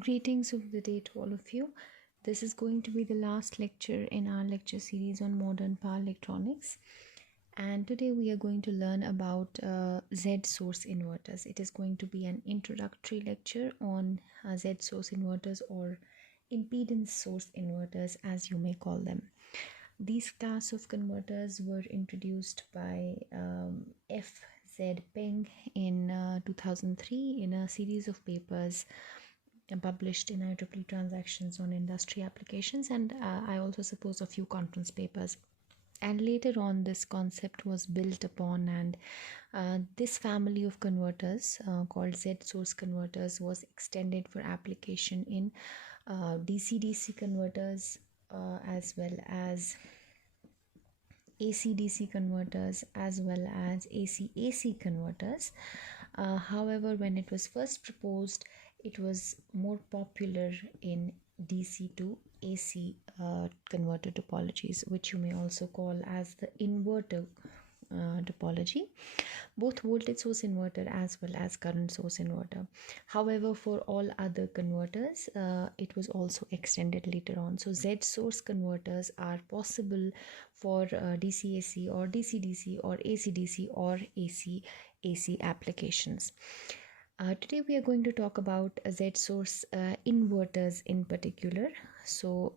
Greetings of the day to all of you. This is going to be the last lecture in our lecture series on modern power electronics. And today we are going to learn about Z-source inverters. It is going to be an introductory lecture on Z-source inverters, or impedance source inverters as you may call them. These class of converters were introduced by F.Z. Peng in 2003 in a series of papers published in IEEE Transactions on Industry Applications, and I also suppose a few conference papers. And later on, this concept was built upon, and this family of converters called Z-source converters was extended for application in DC-DC converters as well as AC-DC converters as well as AC-AC converters. However, when it was first proposed, it was more popular in DC to AC converter topologies, which you may also call as the inverter topology, both voltage source inverter as well as current source inverter. However, for all other converters, it was also extended later on. So Z-source converters are possible for DC-AC or DC-DC or AC-DC or AC-AC applications. Today we are going to talk about Z-source inverters in particular. So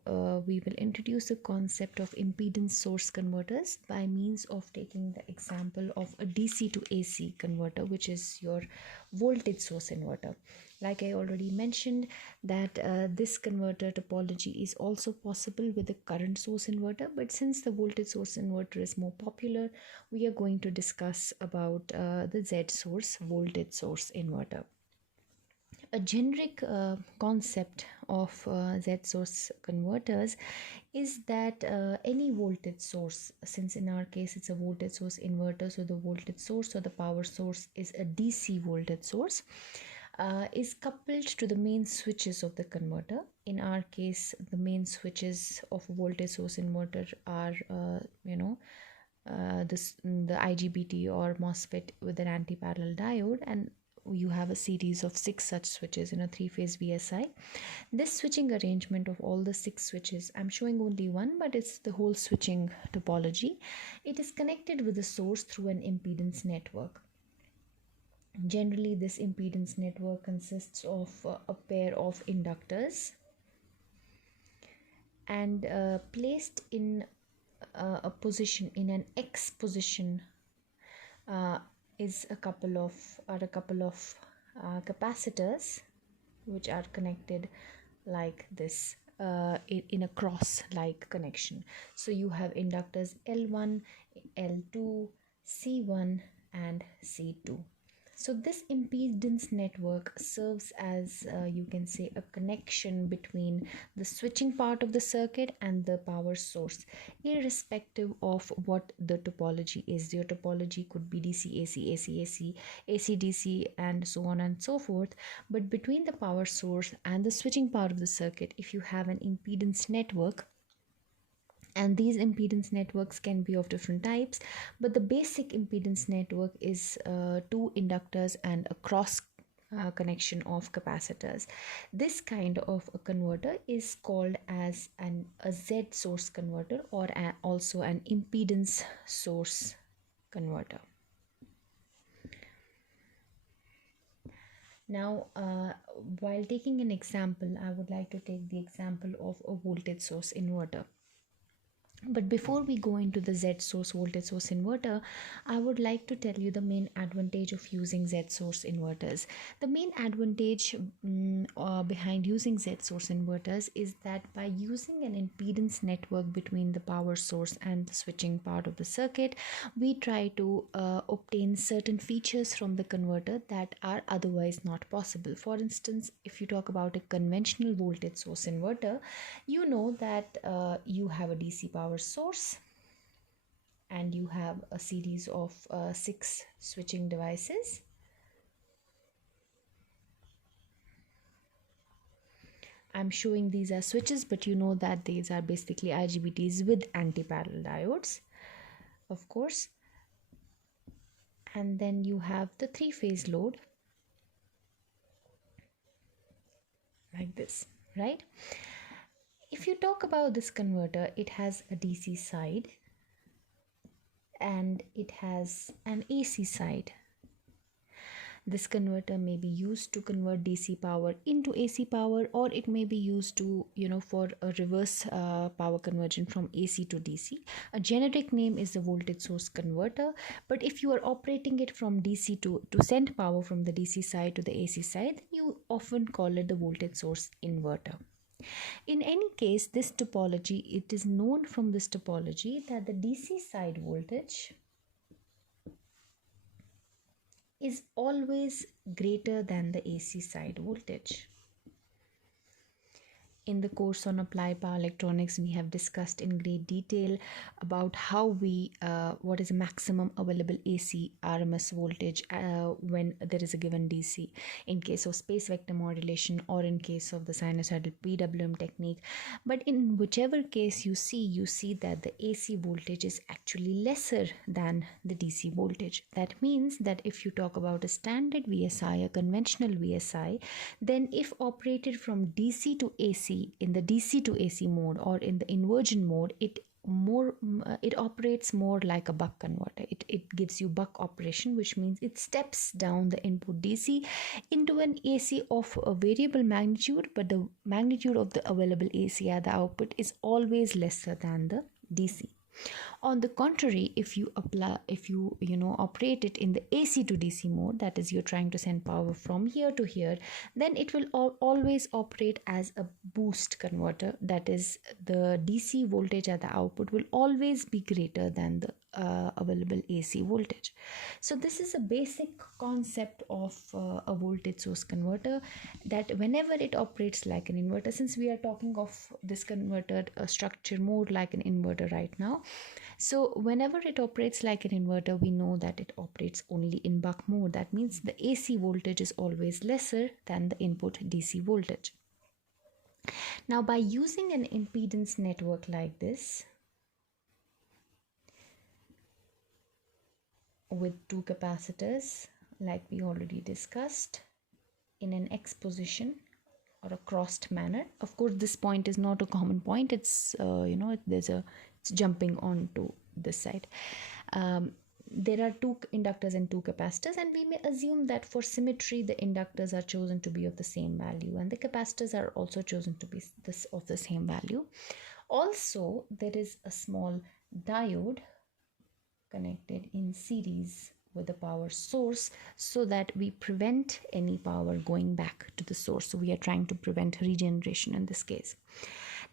we will introduce the concept of impedance source converters by means of taking the example of a DC to AC converter, which is your voltage source inverter. Like I already mentioned, that this converter topology is also possible with the current source inverter, but since the voltage source inverter is more popular, we are going to discuss about the Z-source voltage source inverter. A generic concept of Z-source converters is that any voltage source, since in our case it's a voltage source inverter, so the voltage source or the power source is a DC voltage source, is coupled to the main switches of the converter. In our case, the main switches of voltage source inverter are the IGBT or MOSFET with an anti-parallel diode, and you have a series of 6 such switches in a 3-phase VSI. This switching arrangement of all the 6 switches, I'm showing only one, but it's the whole switching topology. It is connected with the source through an impedance network. Generally, this impedance network consists of a pair of inductors, and placed in a position, in an X position, is a couple of capacitors which are connected like this in a cross like connection. So you have inductors L1, L2, C1 and C2. So this impedance network serves as you can say a connection between the switching part of the circuit and the power source, irrespective of what the topology is. Your topology could be DC AC, AC AC, AC DC and so on and so forth, but between the power source and the switching part of the circuit, if you have an impedance network, and these impedance networks can be of different types, but the basic impedance network is 2 inductors and a cross connection of capacitors. This kind of a converter is called as a Z-source converter, or also an impedance source converter. Now, while taking an example, I would like to take the example of a voltage source inverter. But before we go into the Z-source voltage source inverter, I would like to tell you the main advantage of using Z-source inverters. The main advantage behind using Z-source inverters is that by using an impedance network between the power source and the switching part of the circuit, we try to obtain certain features from the converter that are otherwise not possible. For instance, if you talk about a conventional voltage source inverter, you know that you have a DC power source and you have a series of 6 switching devices. I'm showing these as switches, but you know that these are basically IGBTs with anti-parallel diodes, of course. And then you have the 3-phase load like this, right? If you talk about this converter, it has a DC side and it has an AC side. This converter may be used to convert DC power into AC power, or it may be used to, for a reverse power conversion from AC to DC. A generic name is the voltage source converter, but if you are operating it from DC to send power from the DC side to the AC side, then you often call it the voltage source inverter. In any case, this topology, it is known from this topology that the DC side voltage is always greater than the AC side voltage. In the course on applied power electronics, we have discussed in great detail about how what is the maximum available AC RMS voltage when there is a given DC, in case of space vector modulation or in case of the sinusoidal PWM technique. But in whichever case you see that the AC voltage is actually lesser than the DC voltage. That means that if you talk about a standard VSI, a conventional VSI, then if operated from DC to AC, in the DC to AC mode or in the inversion mode, it operates more like a buck converter. It gives you buck operation, which means it steps down the input DC into an AC of a variable magnitude, but the magnitude of the available AC at the output is always lesser than the DC. On the contrary, if you operate it in the AC to DC mode, that is, you're trying to send power from here to here, then it will always operate as a boost converter. That is, the DC voltage at the output will always be greater than the available AC voltage. So this is a basic concept of a voltage source converter, that whenever it operates like an inverter, since we are talking of this converter structure more like an inverter right now, so whenever it operates like an inverter, we know that it operates only in buck mode. That means the AC voltage is always lesser than the input DC voltage. Now, by using an impedance network like this, with two capacitors, like we already discussed, in an X position or a crossed manner. Of course, this point is not a common point. It's it's jumping onto this side. There are two inductors and two capacitors, and we may assume that for symmetry, the inductors are chosen to be of the same value, and the capacitors are also chosen to be of the same value. Also, there is a small diode connected in series with the power source, so that we prevent any power going back to the source. So we are trying to prevent regeneration in this case.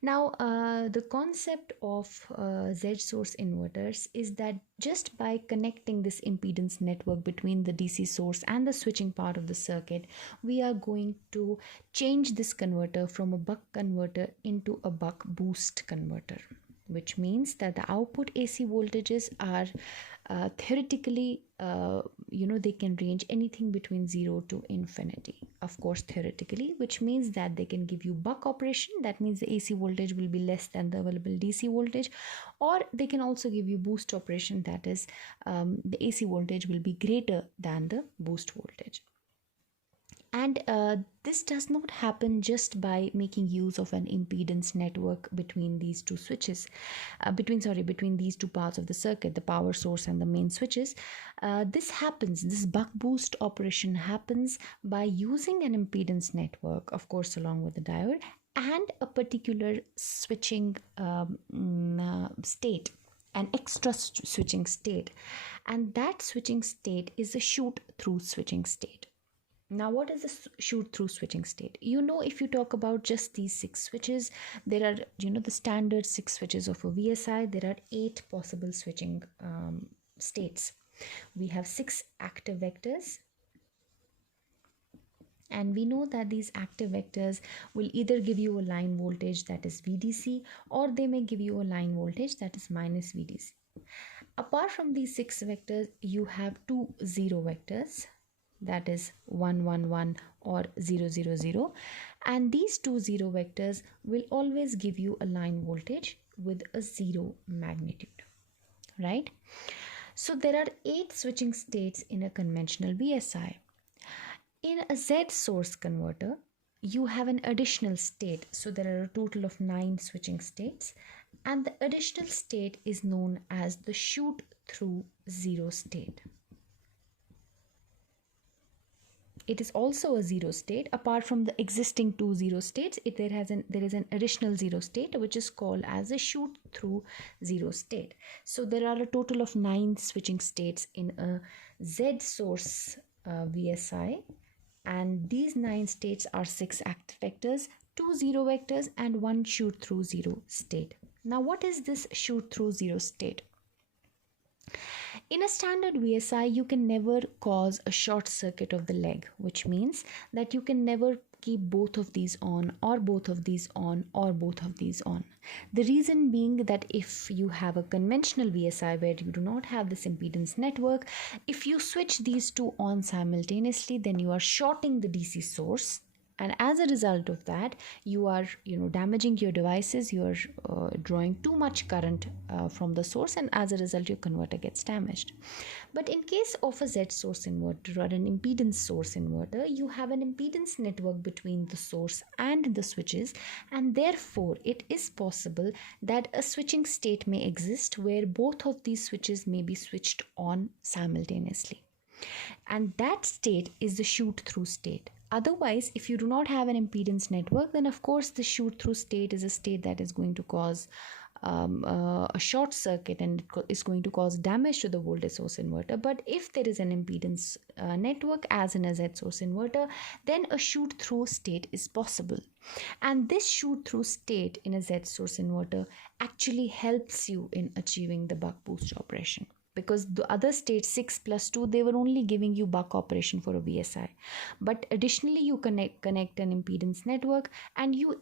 Now, the concept of Zsource inverters is that just by connecting this impedance network between the DC source and the switching part of the circuit, we are going to change this converter from a buck converter into a buck boost converter, which means that the output AC voltages are theoretically, they can range anything between 0 to infinity. Of course, theoretically, which means that they can give you buck operation. That means the AC voltage will be less than the available DC voltage, or they can also give you boost operation. That is, the AC voltage will be greater than the boost voltage. And this does not happen just by making use of an impedance network between these two switches, between these two parts of the circuit, the power source and the main switches. This buck boost operation happens by using an impedance network, of course, along with the diode, and a particular switching state, an extra switching state. And that switching state is a shoot-through switching state. Now, what is a shoot-through switching state? If you talk about just these 6 switches, there are, the standard 6 switches of a VSI. There are 8 possible switching states. We have 6 active vectors. And we know that these active vectors will either give you a line voltage that is VDC, or they may give you a line voltage that is minus VDC. Apart from these 6 vectors, you have 2 zero vectors, that is 1 1 1 or 0 0 0, and these 2 zero vectors will always give you a line voltage with a 0 magnitude, right? So there are 8 switching states in a conventional VSI. In a Z source converter, you have an additional state. So there are a total of 9 switching states, and the additional state is known as the shoot through zero state. It is also a zero state. Apart from the existing 2 zero states, there is an additional zero state which is called as a shoot through zero state. So there are a total of 9 switching states in a Zsource VSI, and these 9 states are 6 active vectors, 2 zero vectors, and 1 shoot through zero state. Now what is this shoot through zero state? In a standard VSI, you can never cause a short circuit of the leg, which means that you can never keep both of these on, or both of these on, or both of these on. The reason being that if you have a conventional VSI where you do not have this impedance network, if you switch these two on simultaneously, then you are shorting the DC source, and as a result of that, you are damaging your devices. You are drawing too much current from the source, and as a result your converter gets damaged. But in case of a Z source inverter or an impedance source inverter, you have an impedance network between the source and the switches, and therefore it is possible that a switching state may exist where both of these switches may be switched on simultaneously, and that state is the shoot through state. Otherwise, if you do not have an impedance network, then of course the shoot through state is a state that is going to cause a short circuit, and it is going to cause damage to the voltage source inverter. But if there is an impedance network, as in a Z source inverter, then a shoot through state is possible. And this shoot through state in a Z source inverter actually helps you in achieving the buck boost operation, because the other state 6 plus 2, they were only giving you buck operation for a VSI. But additionally, you connect an impedance network, and you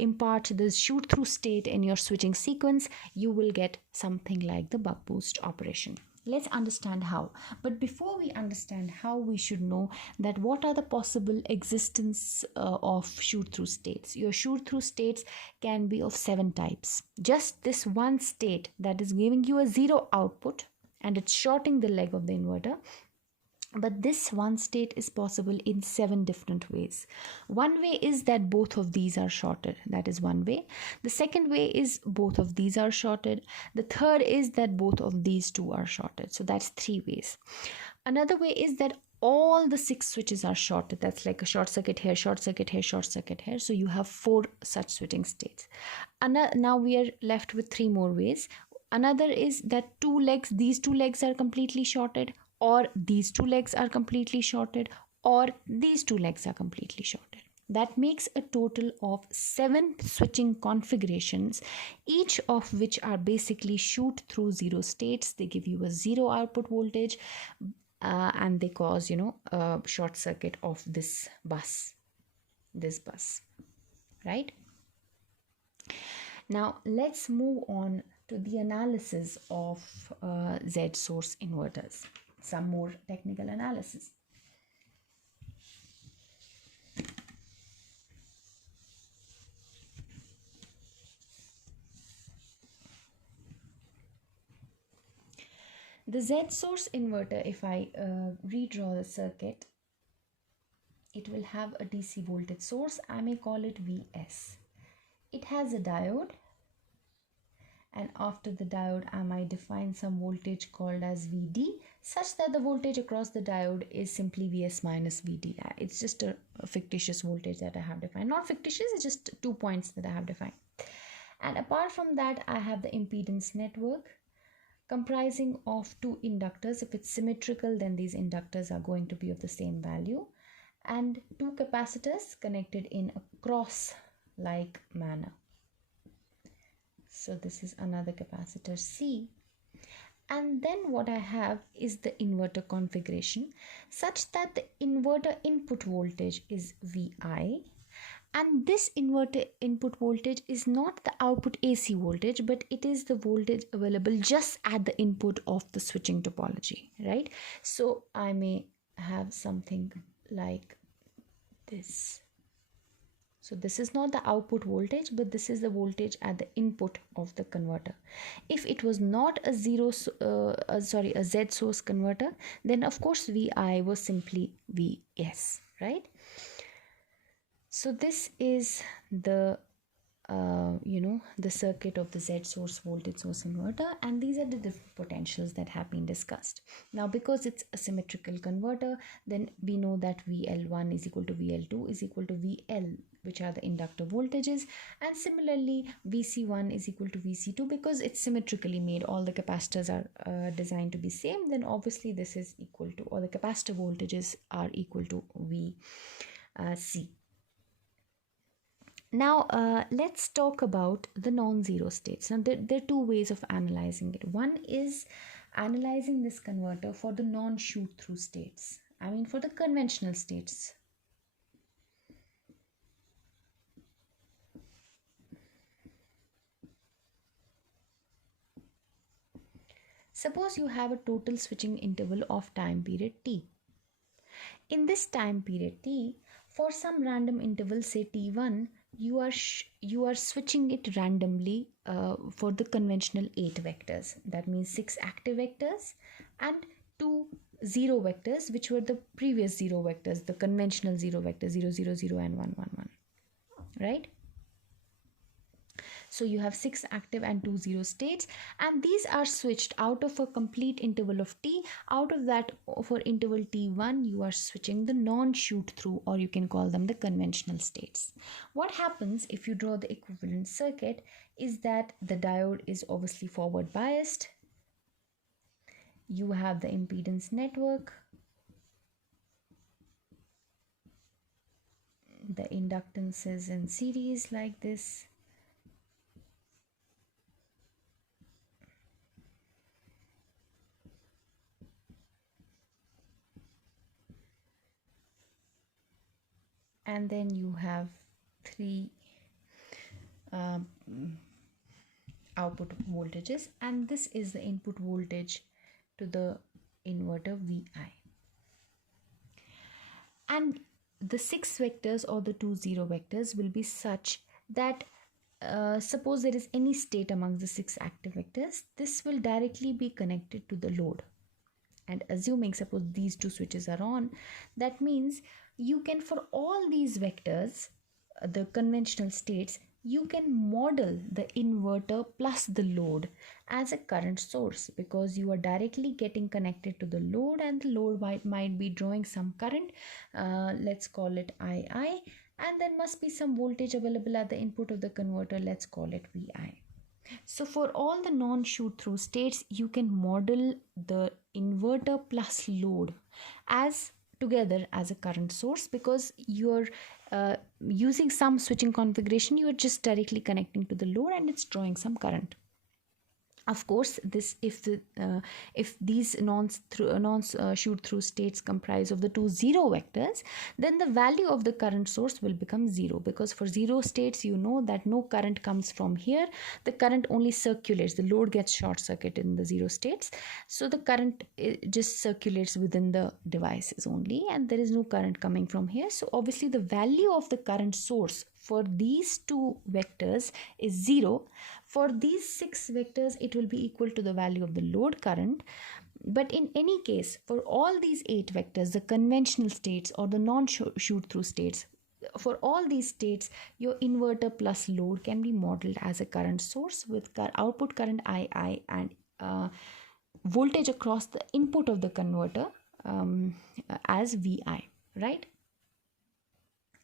impart the shoot through state in your switching sequence, you will get something like the buck boost operation. Let's understand how. But before we understand how, we should know that what are the possible existence of shoot through states. Your shoot through states can be of 7 types. Just this one state that is giving you a zero output and it's shorting the leg of the inverter. But this one state is possible in 7 different ways. One way is that both of these are shorted. That is one way. The second way is both of these are shorted. The third is that both of these two are shorted. So that's 3 ways. Another way is that all the 6 switches are shorted. That's like a short circuit here, short circuit here, short circuit here. So you have 4 such switching states. Now we are left with 3 more ways. Another is that these two legs are completely shorted, or these 2 legs are completely shorted, or these 2 legs are completely shorted. That makes a total of 7 switching configurations, each of which are basically shoot through zero states. They give you a zero output voltage, and they cause a short circuit of this bus, right? Now let's move on to the analysis of Z source inverters. Some more technical analysis. The Z source inverter, if I redraw the circuit, it will have a DC voltage source. I may call it Vs. It has a diode, and after the diode I might define some voltage called as Vd, such that the voltage across the diode is simply Vs minus Vd. It's just a fictitious voltage that I have defined. Not fictitious, it's just 2 points that I have defined. And apart from that, I have the impedance network comprising of 2 inductors. If it's symmetrical, then these inductors are going to be of the same value, and 2 capacitors connected in a cross-like manner. So this is another capacitor C. And then what I have is the inverter configuration, such that the inverter input voltage is Vi, and this inverter input voltage is not the output AC voltage, but it is the voltage available just at the input of the switching topology, right? So I may have something like this. So this is not the output voltage, but this is the voltage at the input of the converter. If it was not a Z source converter, then of course Vi was simply Vs, right? So this is the the circuit of the Z source voltage source inverter, and these are the different potentials that have been discussed. Now, because it's a symmetrical converter, then we know that VL1 is equal to VL2 is equal to VL, which are the inductor voltages, and similarly VC1 is equal to VC2 because it's symmetrically made. All the capacitors are designed to be same. Then obviously this is equal to, or the capacitor voltages are equal to VC. Now, let's talk about the non-zero states. Now, there are two ways of analyzing it. One is analyzing this converter for the non-shoot-through states. I mean, for the conventional states. Suppose you have a total switching interval of time period t. In this time period t, for some random interval, say t1, you are switching it randomly for the conventional 8 vectors. That means 6 active vectors and 2 zero vectors, which were the previous zero vectors, the conventional zero vectors 0, 0, 0 and 1, 1, 1, right? So you have 6 active and 2 zero states, and these are switched out of a complete interval of t. Out of that, for interval t1, you are switching the non-shoot through, or you can call them the conventional states. What happens if you draw the equivalent circuit is that the diode is obviously forward biased. You have the impedance network, the inductance is in series like this. And then you have 3 output voltages, and this is the input voltage to the inverter Vi. And the 6 vectors or the 2 zero vectors will be such that suppose there is any state among the 6 active vectors, this will directly be connected to the load. And assuming suppose these 2 switches are on, that means you can, for all these vectors, the conventional states, you can model the inverter plus the load as a current source, because you are directly getting connected to the load, and the load might be drawing some current, let's call it II, and there must be some voltage available at the input of the converter, let's call it Vi. So for all the non-shoot through states, you can model the inverter plus load as together as a current source, because you're using some switching configuration, you are just directly connecting to the load and it's drawing some current. Of course, this if these shoot through states comprise of the 2 zero vectors, then the value of the current source will become 0, because for zero states you know that no current comes from here, the current only circulates, the load gets short circuited in the zero states, so the current just circulates within the devices only, and there is no current coming from here. So obviously the value of the current source for these 2 vectors is 0. For these 6 vectors, it will be equal to the value of the load current. But in any case, for all these 8 vectors, the conventional states or the non-shoot through states, for all these states, your inverter plus load can be modeled as a current source with output current II and voltage across the input of the converter as Vi, right?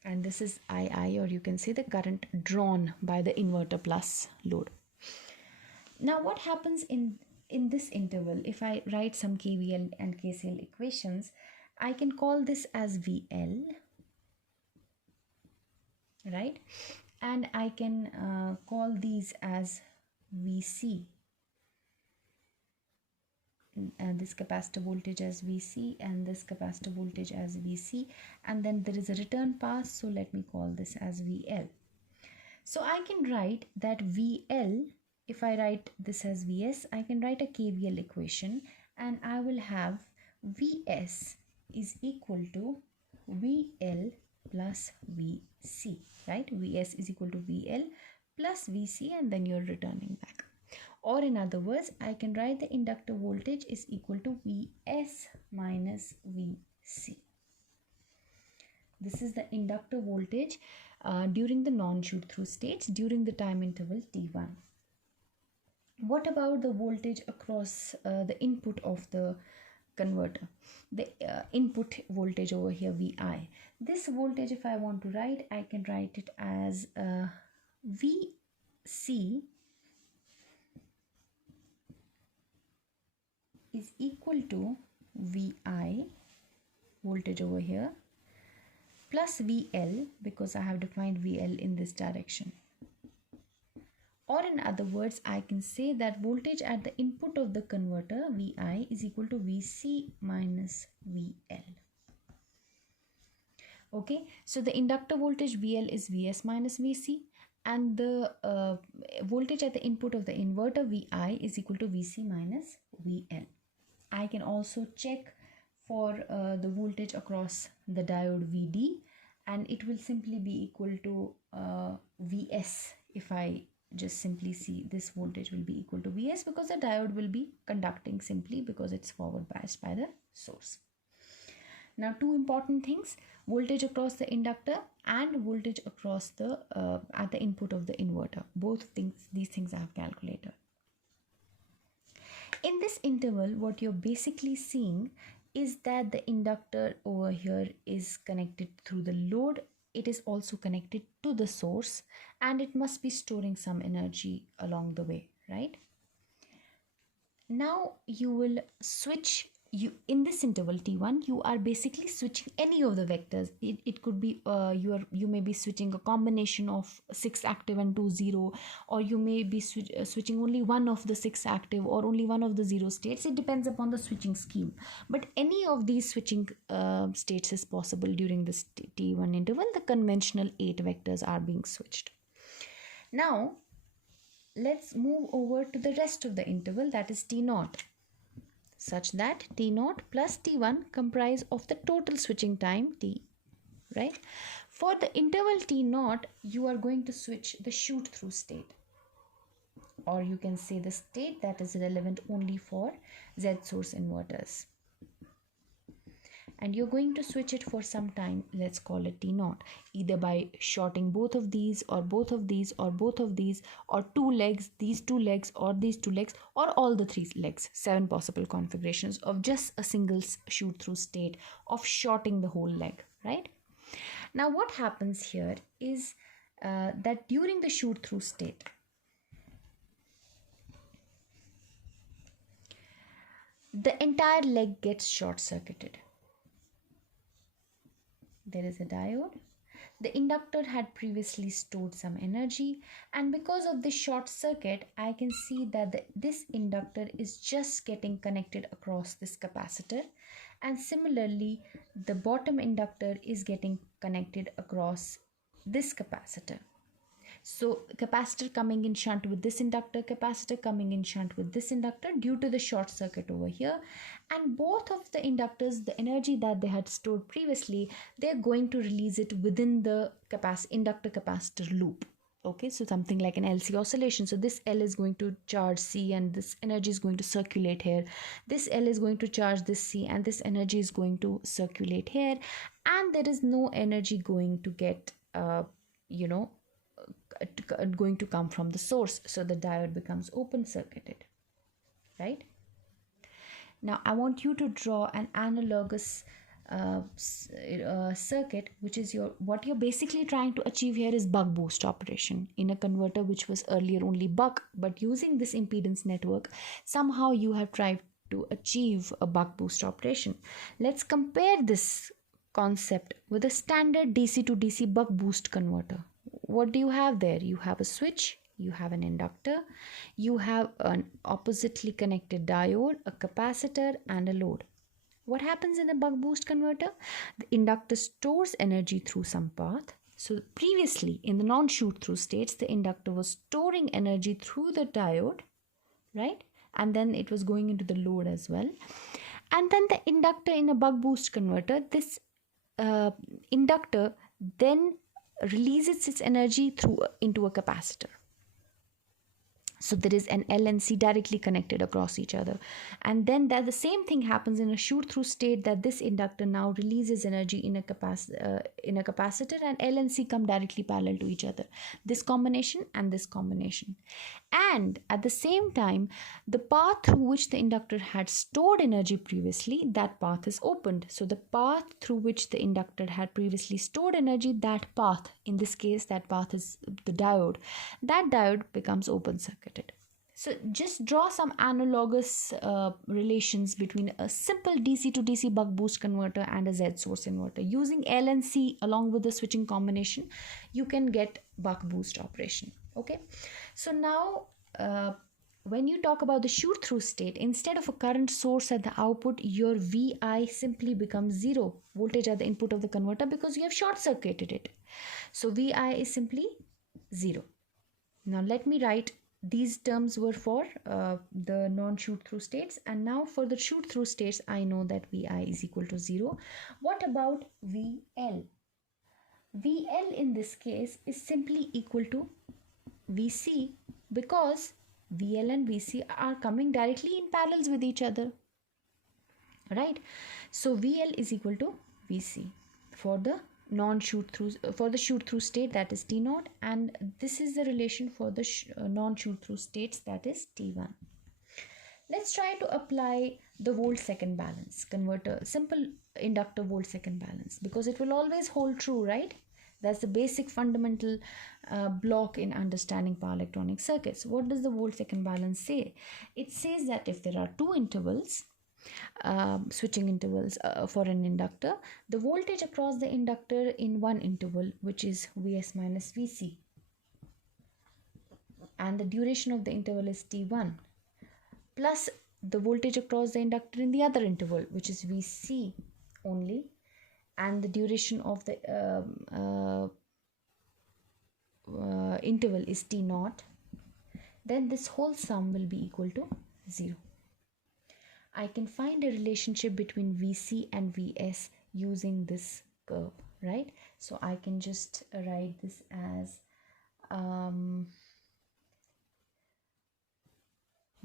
And this is II, or you can say the current drawn by the inverter plus load. Now what happens in this interval, if I write some KVL and KCL equations, I can call this as VL, right? And I can call these as VC, and this capacitor voltage as VC, and this capacitor voltage as VC, and then there is a return pass, so let me call this as VL. So I can write that VL, if I write this as Vs, I can write a KVL equation, and I will have Vs is equal to VL plus Vc, right? Vs is equal to VL plus Vc, and then you're returning back. Or in other words, I can write the inductor voltage is equal to Vs minus Vc. This is the inductor voltage during the non-shoot-through states during the time interval T1. What about the voltage across the input of the converter? The input voltage over here, VI. This voltage, if I want to write, I can write it as VC is equal to VI, voltage over here, plus VL, because I have defined VL in this direction. Or in other words, I can say that voltage at the input of the converter, VI, is equal to VC minus VL. Okay, so the inductor voltage VL is VS minus VC, and the voltage at the input of the inverter VI is equal to VC minus VL. I can also check for the voltage across the diode VD, and it will simply be equal to VS. If I just simply see, this voltage will be equal to VS, because the diode will be conducting simply because it's forward biased by the source. Now, two important things: voltage across the inductor and voltage across the at the input of the inverter. Both things, these things I have calculated. In this interval, what you're basically seeing is that the inductor over here is connected through the load. It is also connected to the source, and it must be storing some energy along the way, right? Now you will switch, in this interval T1, you are basically switching any of the vectors. It could be you may be switching a combination of 6 active and 2 0, or you may be switching only one of the 6 active or only one of the 0 states. It depends upon the switching scheme, but any of these switching states is possible during this T1 interval. The conventional 8 vectors are being switched. Now let's move over to the rest of the interval, that is T0, such that T0 plus T1 comprise of the total switching time T, right? For the interval T0, you are going to switch the shoot through state, or you can say the state that is relevant only for Zsource inverters, and you're going to switch it for some time. Let's call it T0, either by shorting both of these, or both of these, or both of these, or 2 legs, these 2 legs, or these 2 legs, or all the 3 legs. 7 possible configurations of just a single shoot through state of shorting the whole leg, right? Now what happens here is that during the shoot through state, the entire leg gets short circuited. There is a diode. The inductor had previously stored some energy, and because of this short circuit, I can see that this inductor is just getting connected across this capacitor, and similarly the bottom inductor is getting connected across this capacitor. So capacitor coming in shunt with this inductor, capacitor coming in shunt with this inductor due to the short circuit over here, and both of the inductors, the energy that they had stored previously, they're going to release it within the inductor capacitor loop. Okay, so something like an LC oscillation. So this L is going to charge C, and this energy is going to circulate here. This L is going to charge this C, and this energy is going to circulate here, and there is no energy going to get going to come from the source, so the diode becomes open circuited, right? Now I want you to draw an analogous circuit, which is what you're basically trying to achieve here is buck boost operation in a converter which was earlier only buck, but using this impedance network, somehow you have tried to achieve a buck boost operation. Let's compare this concept with a standard DC to DC buck boost converter. What do you have there? You have a switch, you have an inductor, you have an oppositely connected diode, a capacitor, and a load. What happens in a buck boost converter? The inductor stores energy through some path. So previously in the non-shoot through states, the inductor was storing energy through the diode, right? And then it was going into the load as well. And then the inductor in a buck boost converter, this inductor then releases its energy into a capacitor. So there is an L and C directly connected across each other. And then that the same thing happens in a shoot through state, that this inductor now releases energy in a capacitor, and L and C come directly parallel to each other. This combination and this combination. And at the same time, the path through which the inductor had stored energy previously, that path is opened. So the path through which the inductor had previously stored energy, that path, in this case, that path is the diode. That diode becomes open circuited. So just draw some analogous relations between a simple DC to DC buck boost converter and a Z source inverter. Using L and C along with the switching combination, you can get buck boost operation. Okay, so now when you talk about the shoot through state, instead of a current source at the output, your VI simply becomes 0 voltage at the input of the converter, because you have short circuited it. So VI is simply 0. Now let me write, these terms were for the non-shoot through states, and now for the shoot through states I know that VI is equal to 0. What about VL? VL in this case is simply equal to VC, because VL and VC are coming directly in parallels with each other, right? So VL is equal to VC for the non-shoot through, for the shoot through state, that is T0, and this is the relation for the non-shoot through states, that is T1. Let's try to apply the volt second balance converter, simple inductor volt second balance, because it will always hold true, right? That's the basic fundamental block in understanding power electronic circuits. What does the volt second balance say? It says that if there are two intervals, switching intervals for an inductor, the voltage across the inductor in one interval, which is Vs minus Vc, and the duration of the interval is T1, plus the voltage across the inductor in the other interval, which is Vc only, and the duration of the interval is T0, then this whole sum will be equal to 0. I can find a relationship between Vc and Vs using this curve, right? So I can just write this as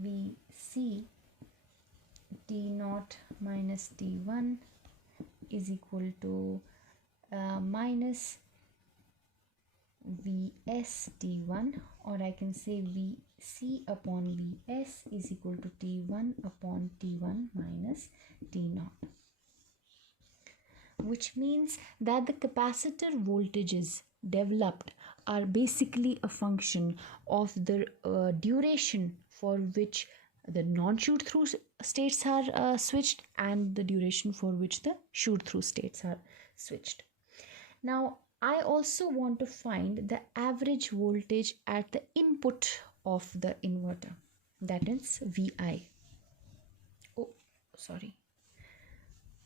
Vc T0 minus T1 is equal to minus Vs T1, or I can say Vc upon Vs is equal to T1 upon T1 minus T0, which means that the capacitor voltages developed are basically a function of the duration for which the non-shoot through states are switched, and the duration for which the shoot through states are switched. Now I also want to find the average voltage at the input of the inverter, that is Vi. Oh, sorry,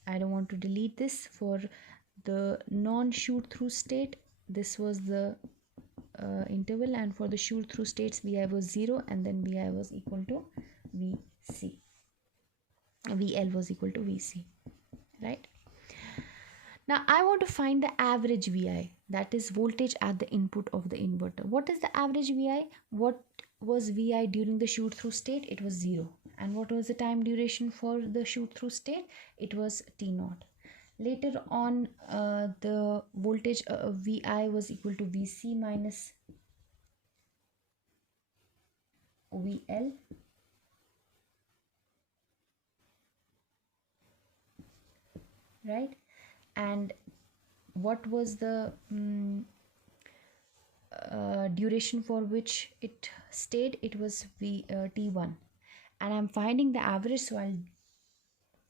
I don't want to delete this. For the non-shoot through state, this was the interval, and for the shoot through states, Vi was 0, and then Vi was equal to Vc. VL was equal to Vc, right? Now I want to find the average Vi, that is voltage at the input of the inverter. What is the average Vi? What was Vi during the shoot through state? It was 0. And what was the time duration for the shoot through state? It was T0. Later on, the voltage Vi was equal to Vc minus VL, right? And what was the duration for which it stayed? It was T1, and I'm finding the average, so I'll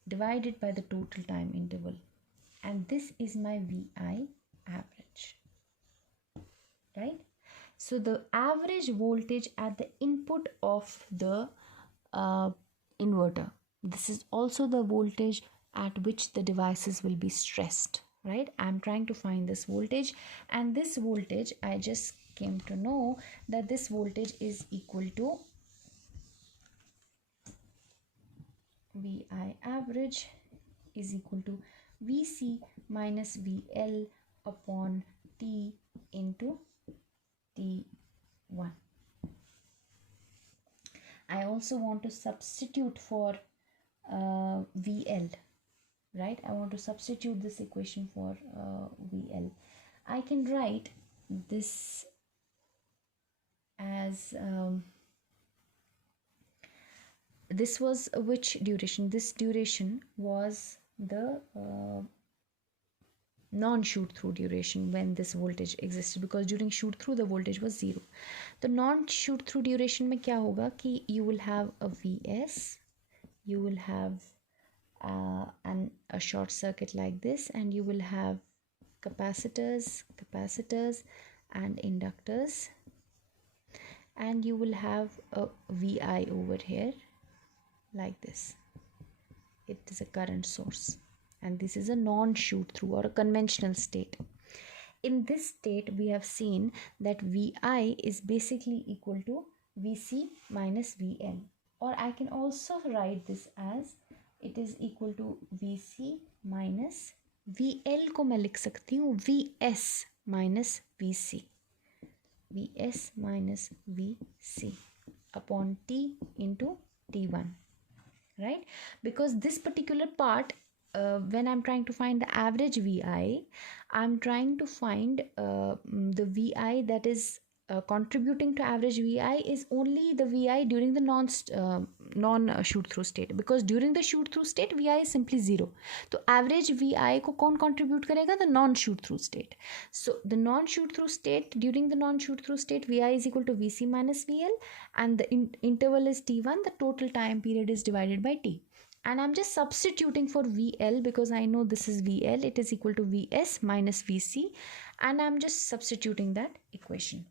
divide it by the total time interval, and this is my Vi average, right? So the average voltage at the input of the inverter, this is also the voltage at which the devices will be stressed, right? I'm trying to find this voltage, and this voltage, I just came to know that this voltage is equal to Vi average is equal to Vc minus VL upon T into T1. I also want to substitute for VL, right? I want to substitute this equation for VL. I can write this as this was which duration? This duration was the non-shoot through duration when this voltage existed, because during shoot through the voltage was 0. The non-shoot through duration में क्या होगा कि you will have a VS, you will have a short circuit like this, and you will have capacitors and inductors, and you will have a VI over here like this. It is a current source, and this is a non-shoot through or a conventional state. In this state, we have seen that VI is basically equal to VC minus VL, or I can also write this as it is equal to VC minus VL को मैं लिख सकती हूँ VS minus VC, VS minus VC upon T into T1, right? Because this particular part, when I'm trying to find the average VI, I'm trying to find the VI that is contributing to average VI is only the VI during the non shoot through state, because during the shoot through state VI is simply 0. So average VI को कौन contribute करेगा? The non shoot through state. So the non shoot through state, during the non shoot through state, VI is equal to VC minus VL, and the interval is T1. The total time period is divided by T. And I'm just substituting for VL because I know this is VL. It is equal to VS minus VC, and I'm just substituting that equation.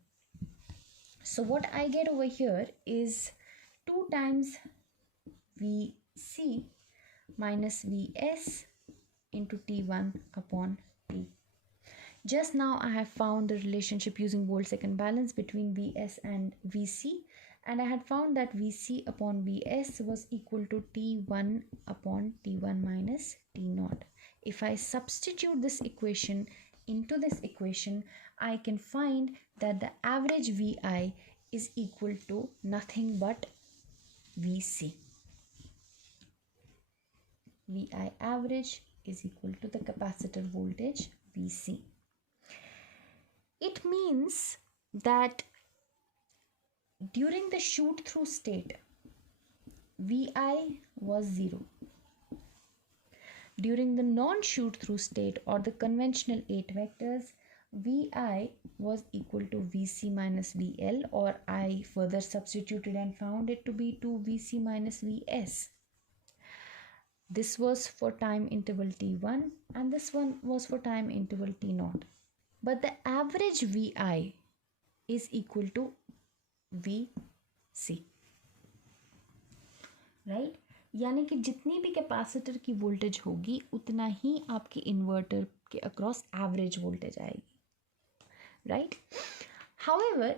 So what I get over here is 2 times VC minus VS into T1 upon T. Just now I have found the relationship using volt-second balance between VS and VC, and I had found that VC upon VS was equal to T1 upon T1 minus T0. If I substitute this equation into this equation, I can find that the average VI is equal to nothing but VC. VI average is equal to the capacitor voltage VC. It means that during the shoot through state, VI was 0. During the non-shoot through state or the conventional 8 vectors, VI was equal to VC minus VL, or I further substituted and found it to be 2 VC minus VS. This was for time interval T1 and this one was for time interval T0. But the average VI is equal to VC, right? यानी कि जितनी भी capacitor की voltage होगी उतना ही आपके inverter के across average voltage आएगी, right? However,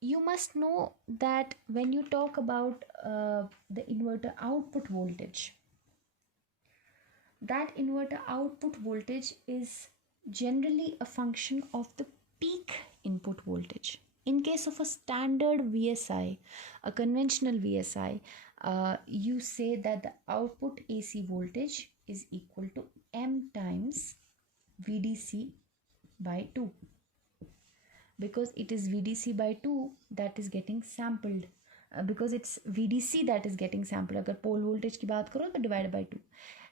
you must know that when you talk about the inverter output voltage, that inverter output voltage is generally a function of the peak input voltage. In case of a standard VSI, a conventional VSI, you say that the output AC voltage is equal to M times VDC by 2. Because it is VDC by 2 that is getting sampled. Because it's VDC that is getting sampled. अगर pole voltage की बात करो तो divided by 2.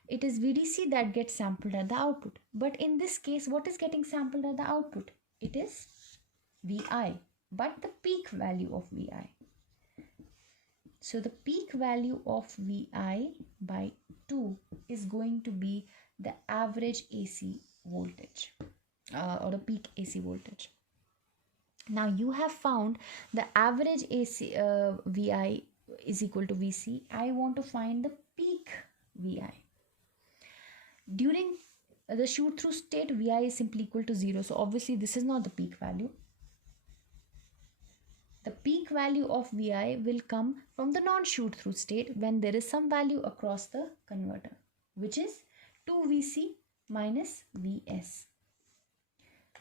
It is VDC that gets sampled at the output. But in this case, what is getting sampled at the output? It is VI, but the peak value of VI. So the peak value of VI by 2 is going to be the average AC voltage or the peak AC voltage. Now you have found the average AC VI is equal to VC. I want to find the peak VI. During the shoot through state, VI is simply equal to 0. So obviously this is not the peak value. The peak value of VI will come from the non-shoot through state when there is some value across the converter, which is 2VC minus VS.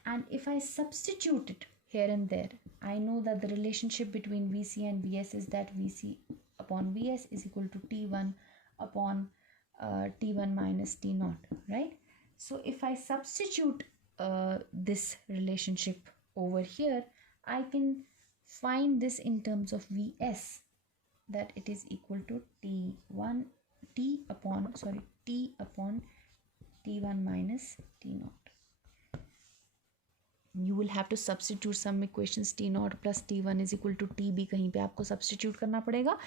And if I substitute it here and there, I know that the relationship between VC and VS is that VC upon Vs is equal to T1 upon T1 minus T0, right? So if I substitute this relationship over here, I can find this in terms of Vs, that it is equal to T upon T1 minus T0. You will have to substitute some equations. T0 plus T1 is equal to T भी कहीं पे आपको substitute करना पड़ेगा,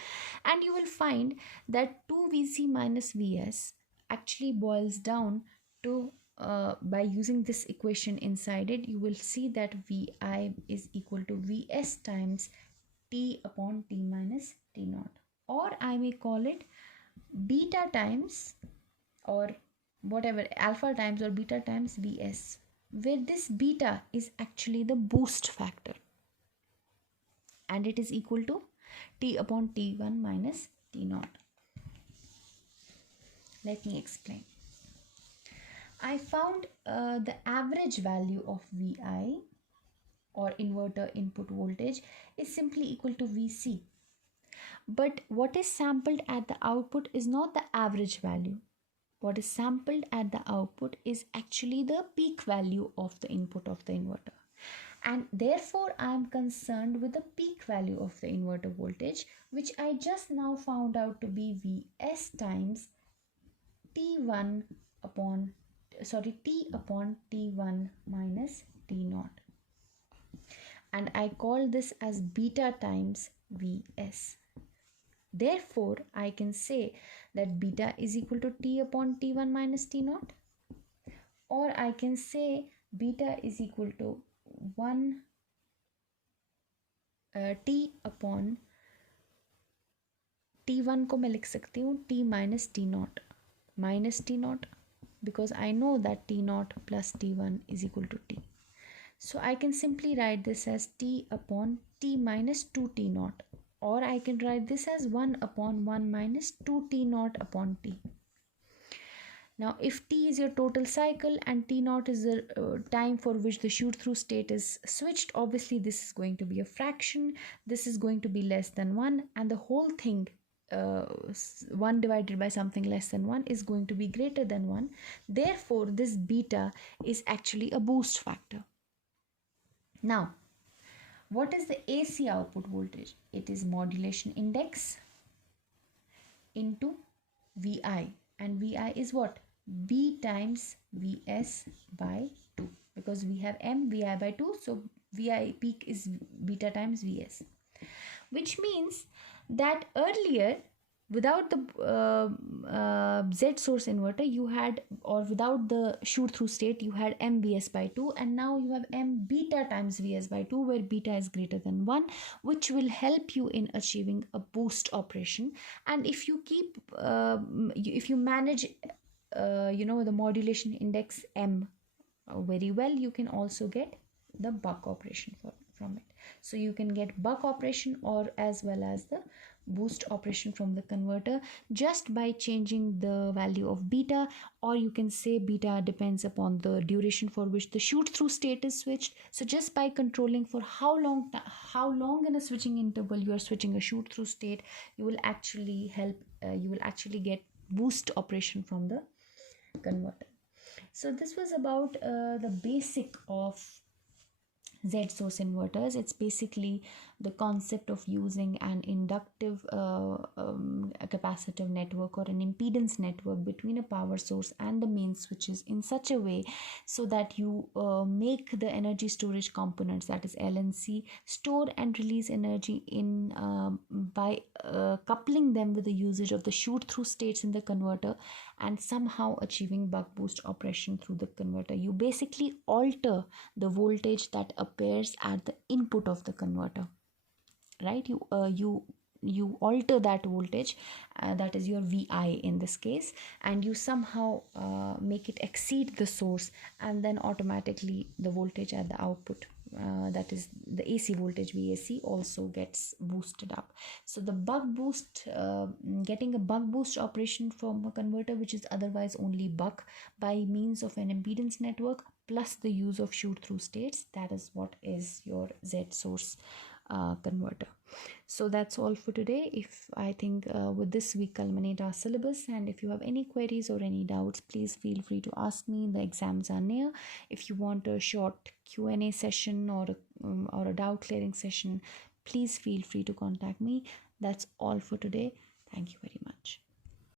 and you will find that 2Vc minus Vs actually boils down to by using this equation inside it, you will see that Vi is equal to Vs times T upon T minus T0, or I may call it beta times, or whatever, alpha times or beta times Vs, where this beta is actually the boost factor, and it is equal to T upon T1 minus T0. Let me explain. I found the average value of Vi, or inverter input voltage, is simply equal to Vc. But what is sampled at the output is not the average value. What is sampled at the output is actually the peak value of the input of the inverter. And therefore, I am concerned with the peak value of the inverter voltage, which I just now found out to be Vs times T upon T1 minus T0. And I call this as beta times Vs. Therefore, I can say that beta is equal to T upon T1 minus T0, or I can say beta is equal to 1 T upon T1 को मैं लिख सकती हूँ T minus T0, because I know that T0 plus T1 is equal to T. So I can simply write this as T upon T minus 2T0, or I can write this as 1 upon 1 minus 2T0 upon T. Now, if T is your total cycle and T0 is the time for which the shoot-through state is switched, obviously this is going to be a fraction. This is going to be less than 1, and the whole thing, 1 divided by something less than 1, is going to be greater than 1. Therefore, this beta is actually a boost factor. Now, what is the AC output voltage? It is modulation index into Vi, and Vi is what? B times Vs by 2, because we have M Vi by 2, so Vi peak is beta times Vs, which means that earlier, without the Zsource inverter, you had, or without the shoot-through state, you had MVS by 2, and now you have M beta times Vs by 2, where beta is greater than 1, which will help you in achieving a boost operation. And if you keep, if you manage, the modulation index M very well, you can also get the buck operation from it. So you can get buck operation or as well as the boost operation from the converter just by changing the value of beta, or you can say beta depends upon the duration for which the shoot-through state is switched. So just by controlling for how long in a switching interval you are switching a shoot-through state, you will actually get boost operation from the converter. So this was about the basic of Zsource inverters. It's basically the concept of using an inductive capacitive network or an impedance network between a power source and the main switches in such a way so that you make the energy storage components, that is L and C, store and release energy in by coupling them with the usage of the shoot-through states in the converter and somehow achieving buck boost operation through the converter. You basically alter the voltage that appears at the input of the converter, right? You alter that voltage, that is your Vi in this case, and you somehow make it exceed the source, and then automatically the voltage at the output, that is the AC voltage VAC, also gets boosted up. So the buck boost, getting a buck boost operation from a converter which is otherwise only buck by means of an impedance network plus the use of shoot-through states, that is what is your Zsource converter. So that's all for today. If I think with this we culminate our syllabus, and if you have any queries or any doubts, please feel free to ask me. The exams are near. If you want a short Q&A session or a doubt clearing session, please feel free to contact me. That's all for today. Thank you very much.